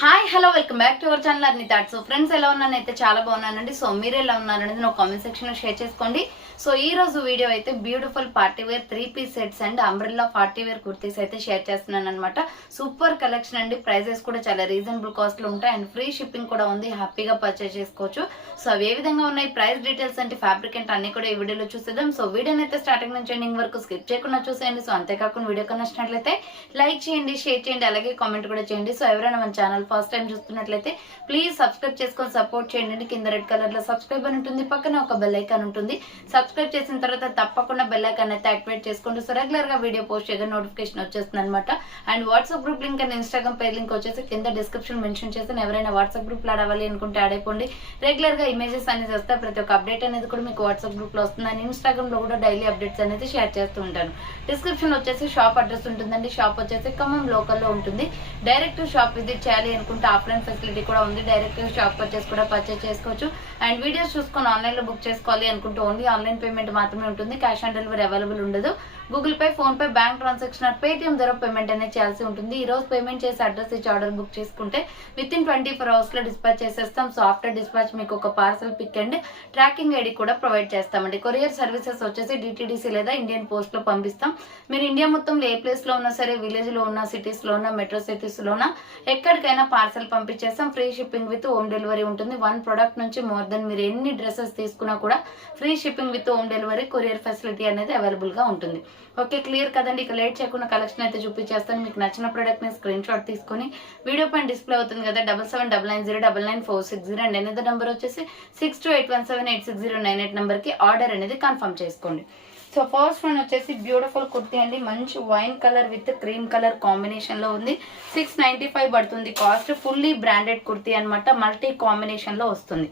Hi hello welcome back to our channel Arni thoughts. Friends ఎలా ఉన్నానైతే చాలా బాగున్నానండి. సో మీరు ఎలా ఉన్నారనేది నా కామెంట్ సెక్షన్ లో షేర్ చేసుకోండి. సో ఈ రోజు వీడియో అయితే beautiful party wear 3-piece sets and umbrella party wear kurtis అయితే షేర్ చేస్తున్నాను అనమాట. సూపర్ కలెక్షన్ అండి. ప్రైజెస్ కూడా చాలా రీజనబుల్ కాస్ట్ లో ఉంటాయి అండ్ ఫ్రీ షిప్పింగ్ కూడా ఉంది. హ్యాపీగా పర్చేస్ చేసుకోవచ్చు. సో అవి ఏ విధంగా ఉన్నాయి, ప్రైస్ డీటెయిల్స్ అంటే ఫ్యాబ్రిక్ అంటే అన్ని కూడా ఈ వీడియోలో చూసేద్దాం. సో వీడియోని అయితే స్టార్టింగ్ నుంచి ఎండింగ్ వరకు స్కిప్ చేయకుండా చూసేయండి. సో అంతేకాకుండా వీడియో కన్నా నచ్చినట్లయితే లైక్ చేయండి, షేర్ చేయండి, అలాగే కామెంట్ కూడా చేయండి. సో ఎవరైనా మన ఛానల్ ఫస్ట్ టైం చూస్తున్నట్లయితే ప్లీజ్ సబ్స్క్రైబ్ చేసుకొని సపోర్ట్ చేయండి. కింద రెడ్ కలర్ లో సబ్స్క్రైబ్ అని ఉంటుంది, పక్కన ఒక బెల్ ఐకాన్ ఉంటుంది. సబ్స్క్రైబ్ చేసిన తర్వాత తప్పకుండా బెల్ ఐకాన్ అయితే యాక్టివేట్ చేసుకోండి. సో రెగ్యులర్ గా వీడియో పోస్ట్ చేయగా నోటిఫికేషన్ వచ్చేస్తుంది అనమాట. And WhatsApp group link and Instagram page link వచ్చేసి కింద డిస్క్రిప్షన్ మెన్షన్ చేస్తాను. ఎవరైనా వాట్సాప్ గ్రూప్ లో ఆడవాలి అనుకుంటే యాడ్ అయిపోండి. రెగ్యులర్ గా ఇమేజెస్ అనేది వస్తాయి. ప్రతి ఒక్క అప్డేట్ అనేది కూడా మీకు వాట్సాప్ గ్రూప్ లో వస్తుంది. అండ్ ఇన్స్టాగ్రామ్ లో కూడా డైలీ అప్డేట్స్ అనేది షేర్ చేస్తూ ఉంటాను. డిస్క్రిప్షన్ వచ్చేసి షాప్ అడ్రస్ ఉంటుందండి. షాప్ వచ్చేసి ఖమ్మం లోకల్ లో ఉంటుంది. డైరెక్ట్ షాప్ విజిట్ చేయాలి అనుకుంటే ఆఫ్లైన్ ఫెసిలిటీ కూడా ఉంది. డైరెక్ట్ షాప్ వచ్చేసి కూడా పర్చేస్ చేసుకోవచ్చు. అండ్ వీడియోస్ చూసుకొని ఆన్లైన్ లో బుక్ చేసుకోవాలి అనుకుంటే ఓన్లీ ఆన్లైన్ పేమెంట్ మాత్రమే ఉంటుంది. క్యాష్ ఆన్ డెలివరీ అవైలబుల్ ఉండదు. Google Pay, PhonePe, bank transaction, Paytm ద్వారా పేమెంట్ అనేది చేయాల్సి ఉంటుంది. ఈ రోజు పేమెంట్ చేసి అడ్రస్ ఇచ్చి ఆర్డర్ బుక్ చేసుకుంటే విత్ ఇన్ 24 hours లో డిస్పాచ్ చేసేస్తాం. సో ఆఫ్టర్ డిస్పాచ్ మీకు ఒక parcel pick and tracking ID కూడా ప్రొవైడ్ చేస్తామండి. కొరియర్ సర్వీసెస్ వచ్చేసి డిటిడిసి లేదా ఇండియన్ పోస్ట్ లో పంపిస్తాం. మీరు ఇండియా మొత్తంలో ఏ ప్లేస్ లో ఉన్నా సరే, విలేజ్ లో ఉన్న, సిటీస్ లో ఉన్న, మెట్రో సిటీస్ లో ఉన్న ఎక్కడికైనా పార్సల్ పంపించేస్తాం. Free shipping with home delivery ఉంటుంది. 1 ప్రోడక్ట్ నుంచి మోర్ దెన్ మీరు ఎన్ని డ్రెస్సెస్ తీసుకున్నా కూడా free shipping with home delivery, courier facility అనేది అవైలబుల్ గా ఉంటుంది. ఓకే, క్లియర్ కదండి. ఇక లేట్ చేయకుండా కలెక్షన్ అయితే చూపించేస్తాను. మీకు నచ్చిన ప్రోడక్ట్ ని స్క్రీన్ షాట్ తీసుకొని వీడియో పైన డిస్ప్లే అవుతుంది కదా 7799099460 అండ్ అనేది నెంబర్ వచ్చేసి 6281786098 నెంబర్ కి ఆర్డర్ అనేది కన్ఫర్మ్ చేసుకోండి. సో ఫస్ట్ వన్ వచ్చేసి బ్యూటిఫుల్ కుర్తీ అండి. మంచి wine colour with cream colour combination లో ఉంది. 695 పడుతుంది కాస్ట్. ఫుల్లీ బ్రాండెడ్ కుర్తీ అనమాట. మల్టీ కాంబినేషన్ లో వస్తుంది.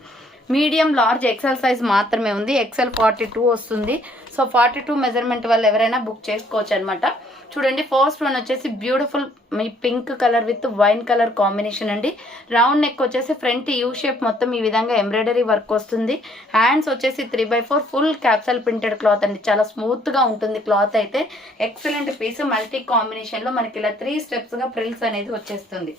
మీడియం, లార్జ్, ఎక్సెల్ సైజ్ మాత్రమే ఉంది. ఎక్సెల్ 42 వస్తుంది. సో 42 మెజర్మెంట్ వాళ్ళు ఎవరైనా బుక్ చేసుకోవచ్చు అనమాట. చూడండి, ఫస్ట్ వన్ వచ్చేసి beautiful me pink colour with wine colour combination అండి. రౌండ్ నెక్ వచ్చేసి ఫ్రంట్ యూ షేప్ మొత్తం ఈ విధంగా ఎంబ్రాయిడరీ వర్క్ వస్తుంది. హ్యాండ్స్ వచ్చేసి 3/4 ఫుల్ క్యాప్సల్ ప్రింటెడ్ క్లాత్ అండి. చాలా స్మూత్ గా ఉంటుంది క్లాత్ అయితే. Excellent piece. మల్టీ కాంబినేషన్ లో మనకి ఇలా 3 స్టెప్స్ గా ప్రిల్స్ అనేది వచ్చేస్తుంది.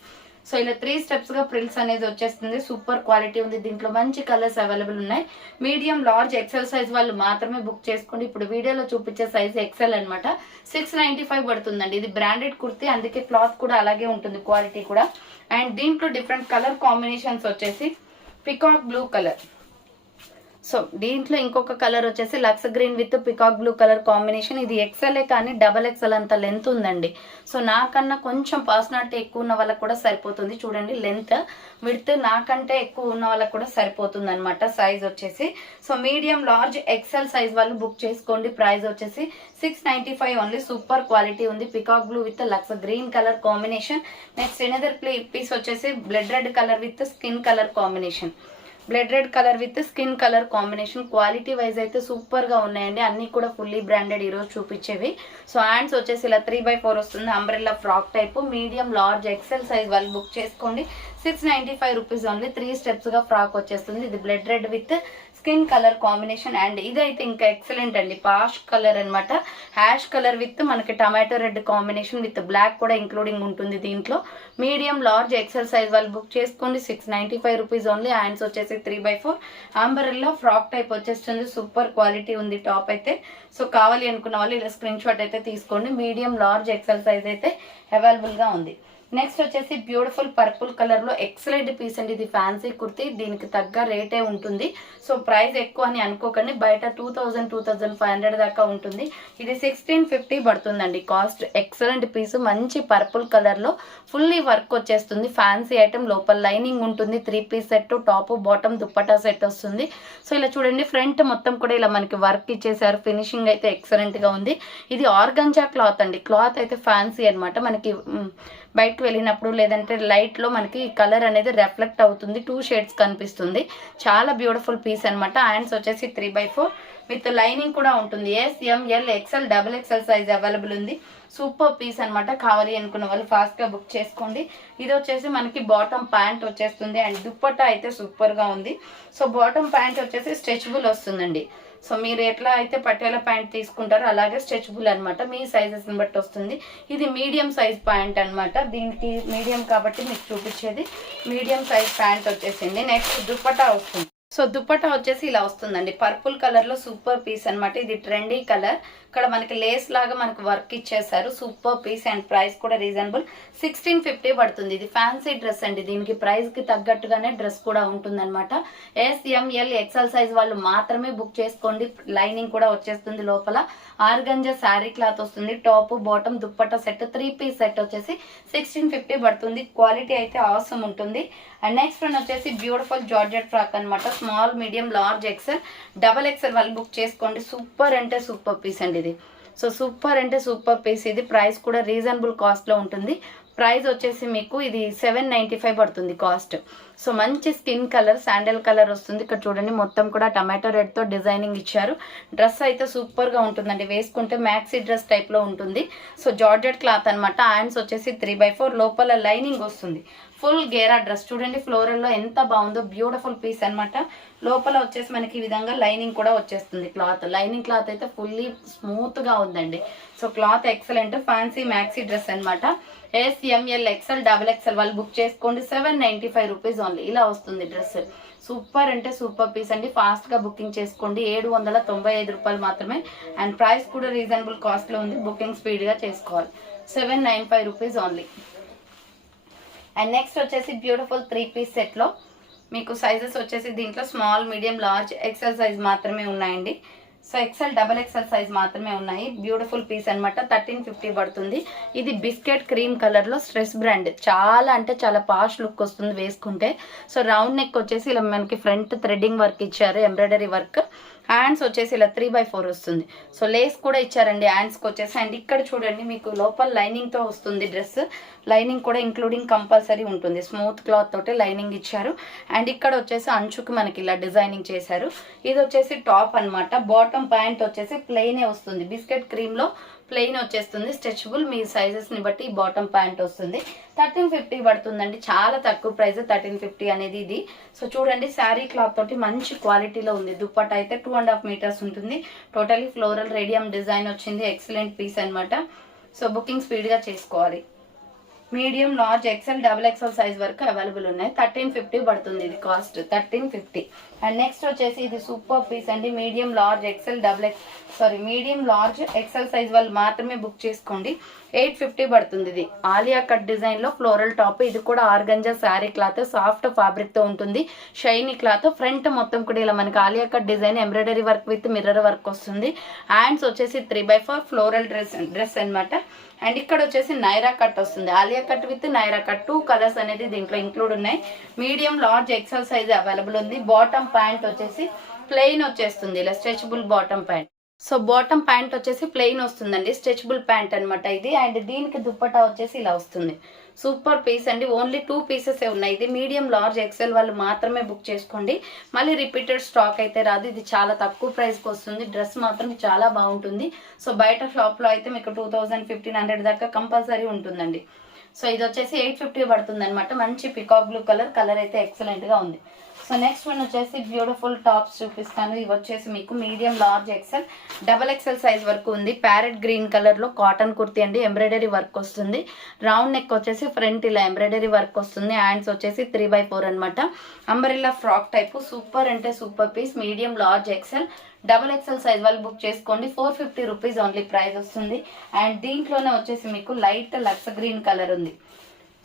సో ఇలా 3 స్టెప్స్ గా ప్రిల్స్ అనేది వచ్చేస్తుంది. సూపర్ క్వాలిటీ ఉంది. దీంట్లో మంచి కలర్స్ అవైలబుల్ ఉన్నాయి. మీడియం, లార్జ్, ఎక్సెల్ సైజ్ వాళ్ళు మాత్రమే బుక్ చేసుకోండి. ఇప్పుడు వీడియోలో చూపించే సైజ్ ఎక్సెల్ అనమాట. 695 పడుతుందండి. ఇది బ్రాండెడ్ కుర్తీ, అందుకే క్లాత్ కూడా అలాగే ఉంటుంది, క్వాలిటీ కూడా. అండ్ దీంట్లో డిఫరెంట్ కలర్ కాంబినేషన్స్ వచ్చేసి పికాక్ బ్లూ కలర్. సో దీంట్లో ఇంకొక కలర్ వచ్చేసి lux green with peacock blue colour combination. ఇది ఎక్సెల్ కానీ XXL అంత లెంత్ ఉందండి. సో నాకన్నా కొంచెం పర్సనాలిటీ ఎక్కువ ఉన్న వాళ్ళకి కూడా సరిపోతుంది. చూడండి, లెంత్ విడ్త్ నాకంటే ఎక్కువ ఉన్న వాళ్ళకి కూడా సరిపోతుంది అనమాట సైజ్ వచ్చేసి. So medium, large, XL size వాళ్ళు బుక్ చేసుకోండి. ప్రైస్ వచ్చేసి 695 ఓన్లీ. సూపర్ క్వాలిటీ ఉంది. Peacock blue with lux green colour combination. Next another piece వచ్చేసి blood red colour with skin colour combination. Blood red colour with skin colour combination. Quality wise అయితే super గా ఉన్నాయండి. అన్ని కూడా fully branded ఈ రోజు చూపించేవి. So hands వచ్చేసి ఇలా 3/4 వస్తుంది. Umbrella frock type. Medium, large, XL size వాళ్ళు బుక్ చేసుకోండి. 695 రూపీస్ ఓన్లీ. 3 స్టెప్స్ గా ఫ్రాక్ వచ్చేస్తుంది. ఇది blood red with skin colour combination. And ఇదైతే ఇంకా ఎక్సలెంట్ అండి. పాష్ కలర్ అనమాట. హ్యాష్ కలర్ విత్ మనకి tomato red combination with black కూడా ఇంక్లూడింగ్ ఉంటుంది దీంట్లో. మీడియం, లార్జ్, ఎక్సెల్ సైజ్ వాళ్ళు బుక్ చేసుకోండి. 695 రూపీస్ ఓన్లీ. హ్యాండ్స్ వచ్చేసి 3/4 అంబరెల్లా ఫ్రాక్ టైప్ వచ్చేస్తుంది. సూపర్ క్వాలిటీ ఉంది టాప్ అయితే. సో కావాలి అనుకున్న వాళ్ళు ఇలా స్క్రీన్ షాట్ అయితే తీసుకోండి. మీడియం, లార్జ్, ఎక్సెల్ సైజ్ అయితే అవైలబుల్ గా ఉంది. నెక్స్ట్ వచ్చేసి బ్యూటిఫుల్ పర్పుల్ కలర్ లో ఎక్సలెంట్ పీస్ అండి. ఇది ఫ్యాన్సీ కుర్తీ. దీనికి తగ్గ రేటే ఉంటుంది. సో ప్రైస్ ఎక్కువ అని అనుకోకండి. బయట 2000-2500 దాకా ఉంటుంది. ఇది 1650 పడుతుందండి కాస్ట్. Excellent piece. మంచి పర్పుల్ కలర్ లో ఫుల్లీ వర్క్ వచ్చేస్తుంది. Fancy item. లోపల లైనింగ్ ఉంటుంది. 3-piece set, top bottom dupatta set వస్తుంది. సో ఇలా చూడండి, ఫ్రంట్ మొత్తం కూడా ఇలా మనకి వర్క్ ఇచ్చేసారు. ఫినిషింగ్ అయితే ఎక్సలెంట్ గా ఉంది. ఇది ఆర్గంజా క్లాత్ అండి. క్లాత్ అయితే ఫ్యాన్సీ అనమాట. మనకి బయటకు వెళ్ళినప్పుడు లేదంటే లైట్ లో మనకి కలర్ అనేది రిఫ్లెక్ట్ అవుతుంది. 2 షేడ్స్ కనిపిస్తుంది. చాలా బ్యూటిఫుల్ పీస్ అనమాట. హ్యాండ్స్ వచ్చేసి 3/4 విత్ లైనింగ్ కూడా ఉంటుంది. S, M, L, XL, XXL size available ఉంది. సూపర్ పీస్ అనమాట. కావాలి అనుకున్న వాళ్ళు ఫాస్ట్గా బుక్ చేసుకోండి. ఇది వచ్చేసి మనకి బాటమ్ ప్యాంట్ వచ్చేస్తుంది అండ్ దుప్పట్టా అయితే సూపర్గా ఉంది. సో బాటమ్ ప్యాంట్ వచ్చేసి స్ట్రెచబుల్ వస్తుందండి. సో మీరు ఎట్లా అయితే పటేలా ప్యాంట్ తీసుకుంటారో అలాగే స్ట్రెచబుల్ అనమాట, మీ సైజెస్ని బట్టి వస్తుంది. ఇది మీడియం సైజ్ ప్యాంట్ అనమాట, దీనికి మీడియం కాబట్టి మీకు చూపించేది మీడియం సైజ్ ప్యాంట్ వచ్చేసింది. నెక్స్ట్ దుప్పటా వస్తుంది. సో దుప్పటా వచ్చేసి ఇలా వస్తుందండి, పర్పుల్ కలర్ లో సూపర్ పీస్ అనమాట. ఇది ట్రెండీ కలర్, ఇక్కడ మనకి లేస్ లాగా మనకు వర్క్ ఇచ్చేసారు. సూపర్ పీస్ అండ్ ప్రైస్ కూడా రీజనబుల్, 1650 పడుతుంది. ఇది ఫ్యాన్సీ డ్రెస్ అండి, దీనికి ప్రైస్ కి తగ్గట్టుగానే డ్రెస్ కూడా ఉంటుంది అనమాట. SML XL సైజ్ వాళ్ళు మాత్రమే బుక్ చేసుకోండి. లైనింగ్ కూడా వచ్చేస్తుంది లోపల. ఆర్గంజా శారీ క్లాత్ వస్తుంది. Top bottom dupatta set 3 piece set వచ్చేసి 1650 పడుతుంది. క్వాలిటీ అయితే ఆసమ్ ఉంటుంది. అండ్ నెక్స్ట్ వన్ వచ్చేసి బ్యూటిఫుల్ జార్జెట్ ఫ్రాక్ అనమాట. Small, medium, large, XL, XXL వాళ్ళు బుక్ చేసుకోండి. సూపర్ అంటే సూపర్ పీస్ అండి ఇది. సో సూపర్ అంటే సూపర్ పీస్ ఇది. ప్రైస్ కూడా రీజనబుల్ కాస్ట్లో ఉంటుంది. ప్రైస్ వచ్చేసి మీకు ఇది 795 పడుతుంది కాస్ట్. సో మంచి స్కిన్ కలర్, శాండల్ కలర్ వస్తుంది. ఇక్కడ చూడండి మొత్తం కూడా టమాటో రెడ్ తో డిజైనింగ్ ఇచ్చారు. డ్రెస్ అయితే సూపర్ గా ఉంటుందండి, వేసుకుంటే మ్యాక్సీ డ్రెస్ టైప్ లో ఉంటుంది. సో జార్జెట్ క్లాత్ అనమాట. హ్యాండ్స్ వచ్చేసి 3/4, లోపల లైనింగ్ వస్తుంది. ఫుల్ గేరా డ్రెస్ చూడండి, ఫ్లోరల్ లో ఎంత బాగుందో, బ్యూటిఫుల్ పీస్ అనమాట. లోపల వచ్చేసి మనకి ఈ విధంగా లైనింగ్ కూడా వచ్చేస్తుంది. క్లాత్, లైనింగ్ క్లాత్ అయితే ఫుల్లీ స్మూత్ గా ఉందండి. So cloth excellent, fancy maxi dress అనమాట. SML XL XXL వాళ్ళు బుక్ చేసుకోండి. 795 రూపీస్ ఓన్లీ. ఇలా వస్తుంది డ్రెస్. సూపర్ అంటే సూపర్ పీస్ అండి, ఫాస్ట్ గా బుకింగ్ చేసుకోండి. 795 రూపాయలు మాత్రమే. అండ్ ప్రైస్ కూడా రీజనబుల్ కాస్ట్ లో ఉంది, బుకింగ్ స్పీడ్ గా చేసుకోవాలి. 795 రూపీస్ ఓన్లీ. అండ్ నెక్స్ట్ వచ్చేసి బ్యూటిఫుల్ 3 పీస్ సెట్ లో మీకు సైజెస్ వచ్చేసి దీంట్లో small, medium, large, XL size మాత్రమే ఉన్నాయండి. సో XL XXL సైజ్ మాత్రమే ఉన్నాయి. బ్యూటిఫుల్ పీస్ అనమాట. 1350 పడుతుంది. ఇది బిస్కెట్ క్రీమ్ కలర్ లో స్ట్రెస్ బ్రాండ్, చాలా అంటే చాలా పాష్ లుక్ వస్తుంది వేసుకుంటే. సో రౌండ్ నెక్ వచ్చేసి ఇలా మనకి ఫ్రంట్ థ్రెడ్డింగ్ వర్క్ ఇచ్చారు, ఎంబ్రాయిడరీ వర్క్. హ్యాండ్స్ వచ్చేసి ఇలా 3/4 వస్తుంది. సో లేస్ కూడా ఇచ్చారండి హ్యాండ్స్కి వచ్చేసి. అండ్ ఇక్కడ చూడండి మీకు లోపల లైనింగ్ తో వస్తుంది డ్రెస్. లైనింగ్ కూడా ఇంక్లూడింగ్ కంపల్సరీ ఉంటుంది. స్మూత్ క్లాత్ తోటి లైనింగ్ ఇచ్చారు. అండ్ ఇక్కడ వచ్చేసి అంచుకు మనకి ఇలా డిజైనింగ్ చేశారు. ఇది వచ్చేసి టాప్ అనమాట. బాటమ్ ప్యాంట్ వచ్చేసి ప్లెయినే వస్తుంది, బిస్కెట్ క్రీమ్ లో ప్లెయిన్ వచ్చేస్తుంది. స్ట్రెచబుల్, మీ సైజెస్ ని బట్టి బాటమ్ ప్యాంట్ వస్తుంది. 1350 పడుతుందండి, చాలా తక్కువ ప్రైస్ 1350 అనేది ఇది. సో చూడండి శారీ క్లాత్ తోటి మంచి క్వాలిటీలో ఉంది. దుప్పట్టా అయితే 2.5 మీటర్స్ ఉంటుంది. టోటలీ ఫ్లోరల్ రేడియం డిజైన్ వచ్చింది. ఎక్సలెంట్ పీస్ అనమాట. సో బుకింగ్ స్పీడ్ గా చేసుకోవాలి. Medium, large, XL XXL size వరకు అవైలబుల్ ఉన్నాయి. 1350 పడుతుంది ఇది కాస్ట్, 1350. అండ్ నెక్స్ట్ వచ్చేసి ఇది సూపర్ పీస్ అండి. Medium, large, medium, large, XL size వాళ్ళు మాత్రమే బుక్ చేసుకోండి. 850 పడుతుంది. ఇది ఆలియా కట్ డిజైన్ లో ఫ్లోరల్ టాప్. ఇది కూడా organza sari cloth, soft fabric తో ఉంటుంది. Shiny cloth. ఫ్రంట్ మొత్తం కూడా ఇలా మనకి Alia cut design, embroidery work with mirror work వస్తుంది. హ్యాండ్స్ వచ్చేసి 3/4 ఫ్లోరల్ డ్రెస్ అనమాట. అండ్ ఇక్కడ వచ్చేసి నైరా కట్ వస్తుంది. Alia cut with Naira cut, 2 colours అనేది దీంట్లో ఇంక్లూడ్ ఉన్నాయి. Medium, large, XL size available ఉంది. బాటమ్ ప్యాంట్ వచ్చేసి ప్లెయిన్ వచ్చేస్తుంది, ఇలా stretchable bottom pant. So bottom pant వచ్చేసి ప్లెయిన్ వస్తుందండి, స్ట్రెచబుల్ ప్యాంట్ అనమాట ఇది. అండ్ దీనికి దుప్పటా వచ్చేసి ఇలా వస్తుంది. సూపర్ పీస్ అండి. ఓన్లీ 2 పీసెస్ ఉన్నాయి. ఇది మీడియం, లార్జ్, XL వాళ్ళు మాత్రమే బుక్ చేసుకోండి. మళ్ళీ రిపీటెడ్ స్టాక్ అయితే రాదు. ఇది చాలా తక్కువ ప్రైస్కి వస్తుంది. డ్రెస్ మాత్రం చాలా బాగుంటుంది. సో బయట షాప్లో అయితే మీకు 2000-1500 దాకా కంపల్సరీ ఉంటుందండి. సో ఇది వచ్చేసి 850 పడుతుంది అనమాట. మంచి పికాక్ బ్లూ కలర్ అయితే ఎక్సలెంట్ గా ఉంది. సో నెక్స్ట్ వన్ వచ్చేసి బ్యూటిఫుల్ టాప్స్ చూపిస్తాను. ఇవి వచ్చేసి మీకు medium, large, XL XXL size వరకు ఉంది. ప్యారెట్ గ్రీన్ కలర్ లో కాటన్ కుర్తీ అండి, ఎంబ్రాయిడరీ వర్క్ వస్తుంది. రౌండ్ నెక్ వచ్చేసి ఫ్రంట్ ఇలా ఎంబ్రాయిడరీ వర్క్ వస్తుంది. హ్యాండ్స్ వచ్చేసి 3/4 అనమాట. Umbrella frock type. సూపర్ అంటే super piece. Medium, large, XL XXL size వాళ్ళు బుక్ చేసుకోండి. 450 రూపీస్ ఓన్లీ ప్రైస్ వస్తుంది. అండ్ దీంట్లోనే వచ్చేసి మీకు లైట్ లక్స్ గ్రీన్ కలర్ ఉంది.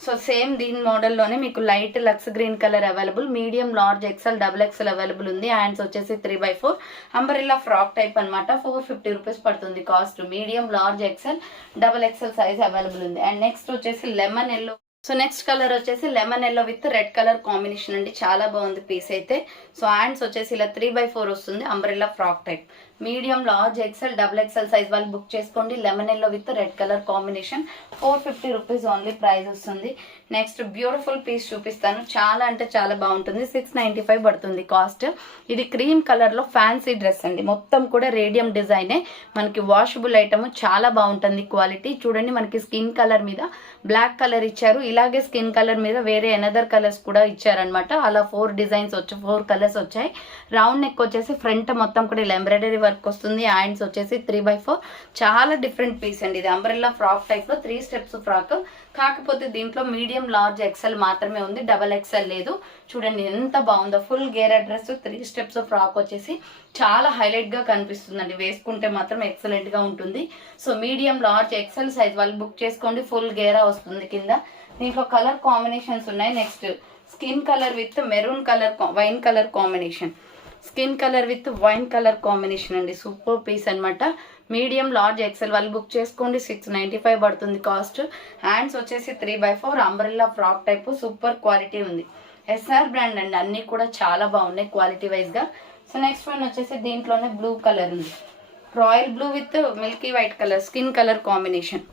సో సేమ్ దీని మోడల్లోనే మీకు light lux green colour available. Medium, large, XL XXL available ఉంది. హ్యాండ్స్ వచ్చేసి 3/4 అంబరిల్లా ఫ్రాక్ టైప్ అనమాట. 450 రూపీస్ పడుతుంది cost. Medium, large, XL XXL size available ఉంది. అండ్ నెక్స్ట్ వచ్చేసి lemon yellow. So next colour వచ్చేసి lemon yellow with red colour combination అండి, చాలా బాగుంది పీస్ అయితే. సో హ్యాండ్స్ వచ్చేసి ఇలా 3/4 వస్తుంది, umbrella frock type. Medium large XL double XL size వాళ్ళు బుక్ చేసుకోండి. Lemon yellow with red colour combination 450 rupees only price వస్తుంది. నెక్స్ట్ బ్యూటిఫుల్ పీస్ చూపిస్తాను, చాలా అంటే చాలా బాగుంటుంది. 695 పడుతుంది కాస్ట్. ఇది క్రీమ్ కలర్ లో ఫ్యాన్సీ డ్రెస్ అండి, మొత్తం కూడా రేడియం డిజైనే, మనకి వాషబుల్ ఐటమ్, చాలా బాగుంటుంది క్వాలిటీ. చూడండి మనకి స్కిన్ కలర్ మీద బ్లాక్ కలర్ ఇచ్చారు, ఇలాగే స్కిన్ కలర్ మీద వేరే అనదర్ కలర్స్ కూడా ఇచ్చారనమాట. అలా 4 డిజైన్స్ వచ్చి 4 కలర్స్ వచ్చాయి. రౌండ్ నెక్ వచ్చేసి ఫ్రంట్ మొత్తం కూడా ఇలా ఎంబ్రాయిడరీ వర్క్ వస్తుంది. హ్యాండ్స్ వచ్చేసి 3/4, చాలా డిఫరెంట్ పీస్ అండి. ఇది అంబ్రెల్లా ఫ్రాక్ టైప్ లో 3 స్టెప్స్ ఫ్రాక్, కాకపోతే దీంట్లో మీడియం లార్జ్ ఎక్సెల్ మాత్రమే ఉంది, డబల్ ఎక్సెల్ లేదు. చూడండి ఎంత బాగుందో, ఫుల్ గేరా డ్రెస్ 3 స్టెప్స్ ఫ్రాక్ వచ్చేసి చాలా హైలైట్ గా కనిపిస్తుందండి, వేసుకుంటే మాత్రం ఎక్సలెంట్ గా ఉంటుంది. So medium large XL size వాళ్ళు బుక్ చేసుకోండి. ఫుల్ గేరా వస్తుంది కింద. దీంట్లో కలర్ కాంబినేషన్స్ ఉన్నాయి. Next skin colour with maroon colour, wine colour combination, skin colour with wine colour combination అండి, సూపర్ పీస్ అనమాట. మీడియం లార్జ్ ఎక్సెల్ వాళ్ళు బుక్ చేసుకోండి. 695 పడుతుంది కాస్ట్. హ్యాండ్స్ వచ్చేసి 3/4, umbrella frock type, super quality ఉంది. ఎస్ఆర్ బ్రాండ్ అండి, అన్ని కూడా చాలా బాగున్నాయి క్వాలిటీ వైజ్ గా. సో నెక్స్ట్ వన్ వచ్చేసి దీంట్లోనే బ్లూ కలర్ ఉంది, royal blue with milky white colour, skin colour combination,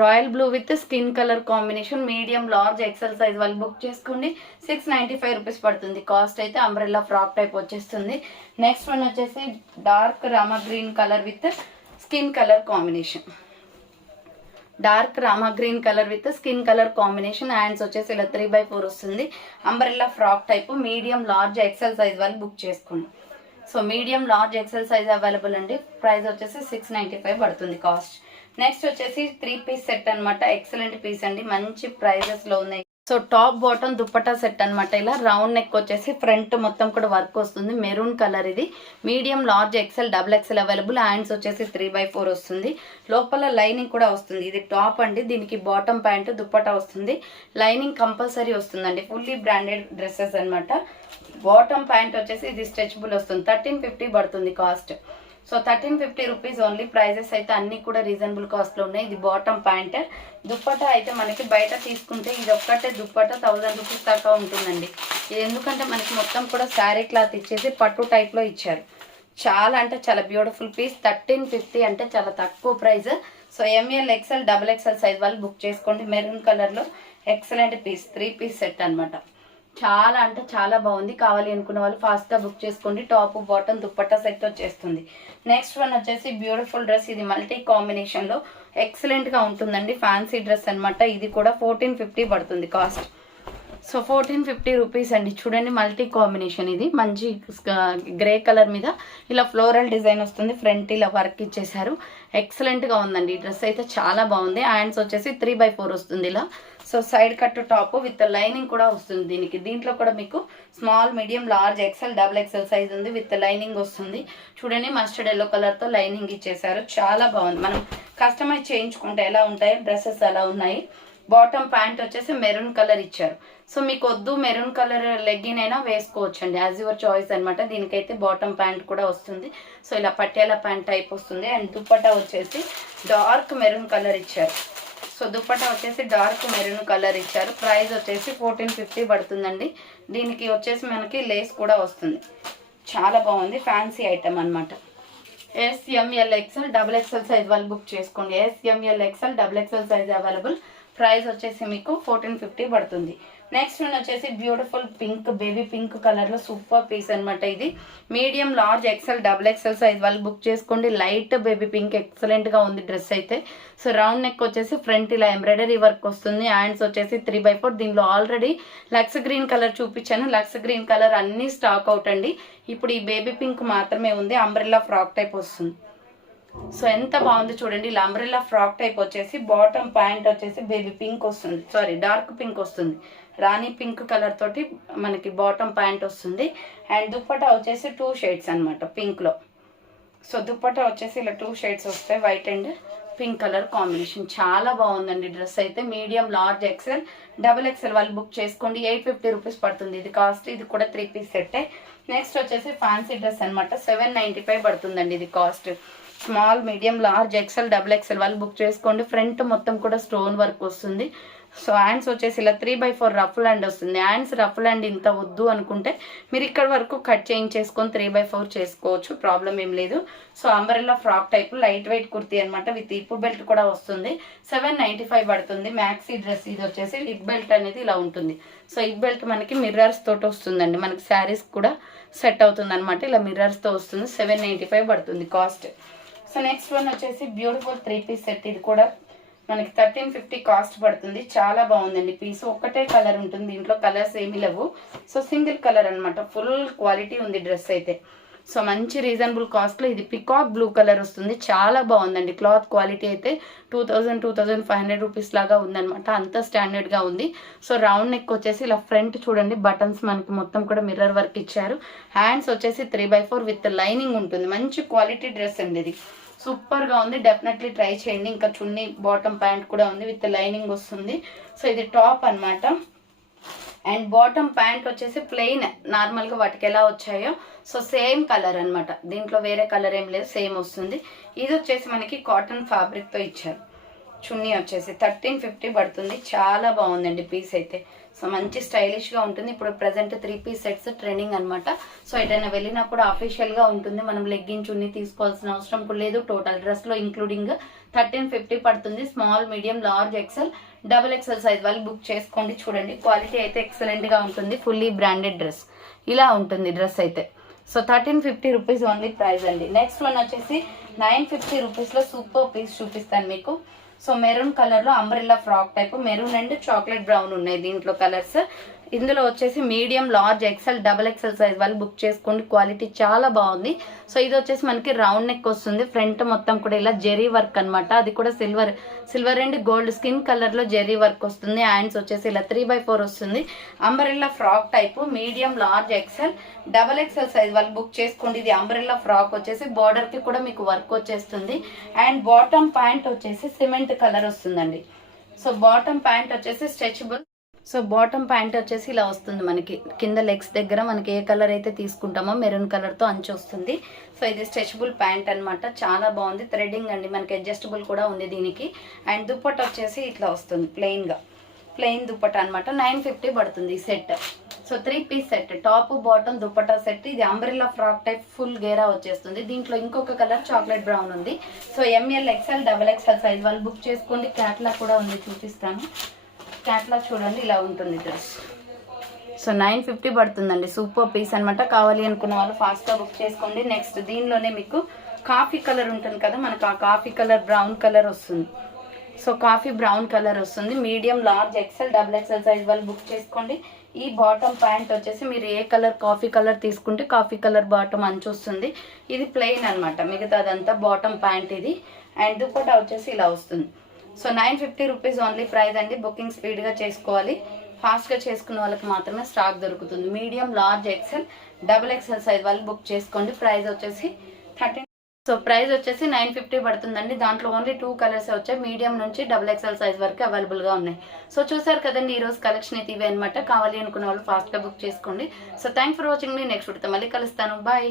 royal blue with skin colour combination. Medium large XL size వాళ్ళు బుక్ చేసుకోండి. 695 రూపీస్ పడుతుంది కాస్ట్ అయితే. అంబ్రెల్లా ఫ్రాక్ టైప్ వచ్చేస్తుంది. Next one వచ్చేసి dark రామా green colour with skin colour combination, dark రామా green colour with skin colour combination. Hands వచ్చేసి ఇలా 3/4 వస్తుంది. Umbrella frock type, medium large XL size వాళ్ళు బుక్ చేసుకోండి. So medium large XL size available అండి. Price వచ్చేసి 695 పడుతుంది కాస్ట్. నెక్స్ట్ వచ్చేసి 3 పీస్ సెట్ అనమాట, ఎక్సలెంట్ పీస్ అండి, మంచి ప్రైజెస్ లో ఉన్నాయి. So top bottom dupatta set అనమాట. ఇలా రౌండ్ నెక్ వచ్చేసి ఫ్రంట్ మొత్తం కూడా వర్క్ వస్తుంది, మెరూన్ కలర్. ఇది medium large XL double XL available. Hands వచ్చేసి 3/4 వస్తుంది. లోపల లైనింగ్ కూడా వస్తుంది. ఇది టాప్ అండి, దీనికి బాటమ్ ప్యాంట్ దుప్పటా వస్తుంది. లైనింగ్ కంపల్సరీ వస్తుందండి, ఫుల్లీ బ్రాండెడ్ డ్రెస్సెస్ అనమాట. బాటమ్ ప్యాంట్ వచ్చేసి ఇది స్ట్రెచబుల్ వస్తుంది. 1350 పడుతుంది cost. So 1350 rupees only. Prices అయితే అన్ని కూడా రీజనబుల్ కాస్ట్ లో ఉన్నాయి. ఇది బాటమ్ ప్యాంట్. దుప్పటా అయితే మనకి బయట తీసుకుంటే ఇది ఒక్కటే దుప్పటా 1000 రూపీస్ దాకా ఉంటుందండి. ఇది ఎందుకంటే మనకి మొత్తం కూడా శారీ క్లాత్ ఇచ్చేసి పట్టు టైప్ లో ఇచ్చారు. చాలా అంటే చాలా బ్యూటిఫుల్ పీస్. 1350 అంటే చాలా తక్కువ price. So ML XL double XL size వాళ్ళు బుక్ చేసుకోండి. మెరూన్ కలర్ లో ఎక్సలెంట్ పీస్, 3 పీస్ సెట్ అనమాట. చాలా అంటే చాలా బాగుంది. కావాలి అనుకున్న వాళ్ళు ఫాస్ట్ గా బుక్ చేసుకోండి. టాప్ బాటమ్ దుప్పట్టా సెట్ వచ్చేస్తుంది. నెక్స్ట్ వన్ వచ్చేసి బ్యూటిఫుల్ డ్రెస్. ఇది మల్టీ కాంబినేషన్ లో ఎక్సలెంట్ గా ఉంటుందండి, ఫ్యాన్సీ డ్రెస్ అనమాట. ఇది కూడా 1450 పడుతుంది కాస్ట్. సో 1450 రూపీస్ అండి. చూడండి మల్టీ కాంబినేషన్, ఇది మంచి గ్రే కలర్ మీద ఇలా ఫ్లోరల్ డిజైన్ వస్తుంది. ఫ్రంట్ ఇలా వర్క్ ఇచ్చేసారు, ఎక్సలెంట్ గా ఉందండి. ఈ డ్రెస్ అయితే చాలా బాగుంది. హ్యాండ్స్ వచ్చేసి 3/4 వస్తుంది ఇలా. So side cut top with lining కూడా వస్తుంది దీనికి. దీంట్లో కూడా మీకు small, medium, large, XL, double XL size ఉంది, విత్ లైనింగ్ వస్తుంది. చూడండి మస్టర్డ్ ఎల్లో కలర్ తో లైనింగ్ ఇచ్చేసారు, చాలా బాగుంది. మనం కస్టమైజ్ చేయించుకుంటే ఎలా ఉంటాయి డ్రెస్సెస్ అలా ఉన్నాయి. బాటమ్ ప్యాంట్ వచ్చేసి మెరూన్ కలర్ ఇచ్చారు. సో మీకు వద్దు మెరూన్ కలర్ లెగ్గిన్ అయినా వేసుకోవచ్చు అండి, యాజ్ యువర్ చాయిస్ అనమాట. దీనికైతే బాటమ్ ప్యాంట్ కూడా వస్తుంది. సో ఇలా పటియాలా ప్యాంట్ టైప్ వస్తుంది. అండ్ దుప్పటా వచ్చేసి డార్క్ మెరూన్ కలర్ ఇచ్చారు. సో దుప్పటా వచ్చేసి డార్క్ మెరూన్ కలర్ ఇచ్చారు. ప్రైస్ వచ్చేసి 1450 పడుతుందండి. దీనికి వచ్చేసి మనకి లేస్ కూడా వస్తుంది. చాలా బాగుంది, ఫ్యాన్సీ ఐటమ్ అనమాట. SML XL double XL size వాళ్ళు బుక్ చేసుకోండి. SML XL double XL size available. Price వచ్చేసి మీకు 1450 పడుతుంది. నెక్స్ట్ వన్ వచ్చేసి beautiful pink, baby pink colour లో సూపర్ పీస్ అనమాట. ఇది medium, large, XL, double XL size వాళ్ళు బుక్ చేసుకోండి. లైట్ బేబీ పింక్, ఎక్సలెంట్ గా ఉంది డ్రెస్ అయితే. సో రౌండ్ నెక్ వచ్చేసి ఫ్రంట్ ఇలా ఎంబ్రాయిడరీ వర్క్ వస్తుంది. హ్యాండ్స్ వచ్చేసి 3/4. దీనిలో ఆల్రెడీ లక్స్ గ్రీన్ కలర్ చూపించాను. లక్స్ గ్రీన్ కలర్ అన్ని స్టాక్ అవుట్ అండి. ఇప్పుడు ఈ బేబీ పింక్ మాత్రమే ఉంది. అంబ్రెల్లా ఫ్రాక్ టైప్ వస్తుంది. సో ఎంత బాగుంది చూడండి. ఇలా అంబ్రెల్లా ఫ్రాక్ టైప్ వచ్చేసి బాటమ్ ప్యాంట్ వచ్చేసి బేబీ పింక్ వస్తుంది, సారీ డార్క్ పింక్ వస్తుంది. రాణి పింక్ కలర్ తోటి మనకి బాటమ్ ప్యాంట్ వస్తుంది. అండ్ దుప్పటా వచ్చేసి 2 షేడ్స్ అనమాట పింక్ లో. సో దుప్పటా వచ్చేసి ఇలా 2 షేడ్స్ వస్తాయి, white and pink colour combination. చాలా బాగుందండి డ్రెస్ అయితే. Medium, large, XL, double XL వాళ్ళు బుక్ చేసుకోండి. 850 రూపీస్ పడుతుంది ఇది కాస్ట్. ఇది కూడా 3 పీస్ సెట్టే. నెక్స్ట్ వచ్చేసి ఫ్యాన్సీ డ్రెస్ అనమాట. 795 పడుతుందండి ఇది cost. Small, medium, large, XL, double XL వాళ్ళు బుక్ చేసుకోండి. ఫ్రంట్ మొత్తం కూడా స్టోన్ వర్క్ వస్తుంది. సో హ్యాండ్స్ వచ్చేసి ఇలా 3/4 రఫ్ హ్యాండ్ వస్తుంది. హ్యాండ్స్ రఫ్ హ్యాండ్ ఇంత వద్దు అనుకుంటే మీరు ఇక్కడ వరకు కట్ చేయించేసుకొని 3/4 చేసుకోవచ్చు, ప్రాబ్లం ఏం లేదు. So umbrella frock type light weight kurti అనమాట. విత్ ఇప్పు బెల్ట్ కూడా వస్తుంది. 795 పడుతుంది. మ్యాక్సీ డ్రెస్ ఇది వచ్చేసి హిప్ బెల్ట్ అనేది ఇలా ఉంటుంది. సో హిప్ బెల్ట్ మనకి మిర్రర్స్ తోటి వస్తుందండి. మనకి శారీస్ కూడా సెట్ అవుతుంది అనమాట. ఇలా మిర్రర్స్తో వస్తుంది. 795 పడుతుంది కాస్ట్. సో నెక్స్ట్ వన్ వచ్చేసి బ్యూటిఫుల్ 3 పీస్ సెట్. ఇది కూడా మనకి 1350 కాస్ట్ పడుతుంది. చాలా బాగుందండి పీస్. ఒకటే కలర్ ఉంటుంది, దీంట్లో కలర్స్ ఏమీ లేవు. సో సింగిల్ కలర్ అనమాట. ఫుల్ క్వాలిటీ ఉంది డ్రెస్ అయితే. సో మంచి రీజనబుల్ కాస్ట్లో ఇది పికాక్ బ్లూ కలర్ వస్తుంది. చాలా బాగుందండి. క్లాత్ క్వాలిటీ అయితే 2500 రూపీస్ లాగా ఉందనమాట. అంత స్టాండర్డ్గా ఉంది. సో రౌండ్ నెక్ వచ్చేసి ఇలా ఫ్రంట్ చూడండి, బటన్స్ మనకి మొత్తం కూడా మిర్రర్ వర్క్ ఇచ్చారు. హ్యాండ్స్ వచ్చేసి 3/4 విత్ లైనింగ్ ఉంటుంది. మంచి క్వాలిటీ డ్రెస్ అండి ఇది. సూపర్గా ఉంది. డెఫినెట్లీ ట్రై చేయండి. ఇంకా చున్నీ బాటమ్ ప్యాంట్ కూడా ఉంది, విత్ లైనింగ్ వస్తుంది. సో ఇది టాప్ అనమాట. అండ్ బాటమ్ ప్యాంట్ వచ్చేసి ప్లెయిన్, నార్మల్గా వాటికి ఎలా వచ్చాయో సో సేమ్ కలర్ అనమాట. దీంట్లో వేరే కలర్ ఏం లేదు, సేమ్ వస్తుంది. ఇది వచ్చేసి మనకి కాటన్ ఫ్యాబ్రిక్తో ఇచ్చారు. చున్నీ వచ్చేసి 1350 పడుతుంది. చాలా బాగుందండి పీస్ అయితే. సో మంచి స్టైలిష్గా ఉంటుంది. ఇప్పుడు ప్రజెంట్ 3 పీస్ సెట్స్ ట్రెండింగ్ అనమాట. సో ఎటైనా వెళ్ళినప్పుడు అఫీషియల్గా ఉంటుంది. మనం లెగ్గిన్ చున్నీ తీసుకోవాల్సిన అవసరం లేదు. టోటల్ డ్రెస్లో ఇంక్లూడింగ్ 1350 పడుతుంది. Small, medium, large, XL, XXL size వాళ్ళు బుక్ చేసుకోండి. చూడండి క్వాలిటీ అయితే ఎక్సలెంట్గా ఉంటుంది. ఫుల్లీ బ్రాండెడ్ డ్రెస్ ఇలా ఉంటుంది డ్రెస్ అయితే. సో 1350 రూపీస్ ఓన్లీ ప్రైస్ అండి. నెక్స్ట్ వన్ వచ్చేసి 950 రూపీస్లో సూపర్ పీస్ చూపిస్తాను మీకు. సో మెరూన్ కలర్లో umbrella frock type, maroon and chocolate brown ఉన్నాయి దీంట్లో కలర్స్. ఇందులో వచ్చేసి medium, large, XL, XXL size వాళ్ళు బుక్ చేసుకోండి. క్వాలిటీ చాలా బాగుంది. సో ఇది వచ్చేసి మనకి రౌండ్ నెక్ వస్తుంది. ఫ్రంట్ మొత్తం కూడా ఇలా జెరీ వర్క్ అనమాట. అది కూడా సిల్వర్ అండ్ గోల్డ్ స్కిన్ కలర్లో జెరీ వర్క్ వస్తుంది. హ్యాండ్స్ వచ్చేసి ఇలా 3/4 వస్తుంది. Umbrella frock type, medium, large, XL, XXL size వాళ్ళు బుక్ చేసుకోండి. ఇది అంబ్రెల్లా ఫ్రాక్ వచ్చేసి బార్డర్కి కూడా మీకు వర్క్ వచ్చేస్తుంది. అండ్ బాటమ్ ప్యాంట్ వచ్చేసి సిమెంట్ కలర్ వస్తుందండి. సో బాటమ్ ప్యాంట్ వచ్చేసి స్ట్రెచబుల్. సో బాటమ్ ప్యాంట్ వచ్చేసి ఇలా వస్తుంది. మనకి కింద లెగ్స్ దగ్గర మనకి ఏ కలర్ అయితే తీసుకుంటామో మెరూన్ కలర్తో అంచు వస్తుంది. సో ఇది స్ట్రెచబుల్ ప్యాంట్ అనమాట. చాలా బాగుంది. థ్రెడ్డింగ్ అండి, మనకి అడ్జస్టబుల్ కూడా ఉంది దీనికి. అండ్ దుప్పట్ వచ్చేసి ఇట్లా వస్తుంది ప్లెయిన్ దుప్పట అనమాట. 950 పడుతుంది ఈ set. So 3 piece set, top, bottom, dupatta set. ఇది అంబ్రెల్లా ఫ్రాక్ టైప్ ఫుల్ గేరా వచ్చేస్తుంది. దీంట్లో ఇంకొక కలర్ చాక్లెట్ బ్రౌన్ ఉంది. So ML, XL, XXL size వాళ్ళు బుక్ చేసుకోండి. క్యాట్లాగ్ కూడా ఉంది, చూపిస్తాను. క్యాట్లాగ్ చూడండి, ఇలా ఉంటుంది డ్రెస్. సో 950 పడుతుందండి. సూపర్ పీస్ అనమాట. కావాలి అనుకున్న వాళ్ళు ఫాస్ట్గా బుక్ చేసుకోండి. నెక్స్ట్ దీనిలోనే మీకు కాఫీ కలర్ ఉంటుంది కదా, మనకు ఆ కాఫీ కలర్ బ్రౌన్ కలర్ వస్తుంది. సో కాఫీ బ్రౌన్ కలర్ వస్తుంది. Medium, large, XL, XXL size వాళ్ళు బుక్ చేసుకోండి. ఈ బాటమ్ ప్యాంట్ వచ్చేసి మీరు ఏ కలర్, కాఫీ కలర్ తీసుకుంటే కాఫీ కలర్ బాటమ్ అంచు వస్తుంది. ఇది ప్లెయిన్ అనమాట, మిగతాదంతా బాటమ్ ప్యాంట్ ఇది. అండ్ దుప్పటా వచ్చేసి ఇలా వస్తుంది. సో 950 రూపీస్ ఓన్లీ ప్రైస్ అండి. బుకింగ్ స్పీడ్గా చేసుకోవాలి. ఫాస్ట్గా చేసుకున్న వాళ్ళకి మాత్రమే స్టాక్ దొరుకుతుంది. Medium, large, XL, XXL size వాళ్ళు బుక్ చేసుకోండి. ప్రైస్ వచ్చేసి 13. సో ప్రైస్ వచ్చేసి 950 పడుతుందండి. దాంట్లో ఓన్లీ 2 కలర్స్ వచ్చాయి. మీడియం నుంచి XXL సైజ్ వరకు అవైలబుల్గా ఉన్నాయి. సో చూసారు కదండి, ఈరోజు కలెక్షన్ అయితే ఇవే అనమాట. కావాలి అనుకున్న వాళ్ళు ఫాస్ట్గా బుక్ చేసుకోండి. So thanks for watching. Next వీడియోతో మళ్ళీ కలుస్తాను. బాయ్.